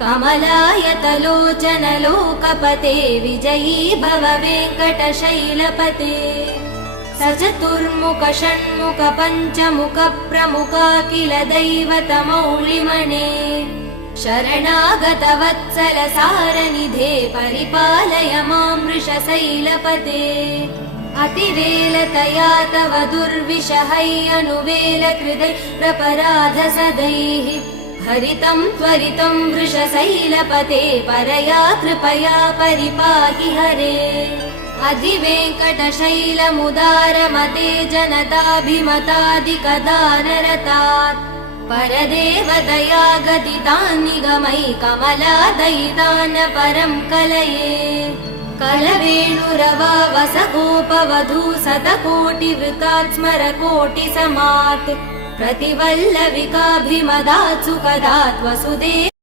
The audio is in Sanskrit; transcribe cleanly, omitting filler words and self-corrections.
कमलायतलोचन लोकपते विजयी भव वेङ्कटशैलपते सचतुर्मुख षण्मुख पञ्चमुख प्रमुखाखिल दैवतमौलिमणे शरणागत वत्सल सारनिधे परिपालय मां वृषशैलपते अतिवेलतया तव दुर्विषहै अनुवेल कृदै प्रपराध सदैः हरितं त्वरितं वृषशैलपते परया कृपया परिपाहि हरे अधिवेङ्कटशैलमुदारमते जनताभिमतादिकदानरतात् परदेवदया गदितान् निगमै कमलादयितान् परं कलये कलवेणुरवा वसगोपवधू शतकोटिवृतात् स्मरकोटिसमात् प्रतिवल्लविकाभिमदात् सुखदात् वसुदेव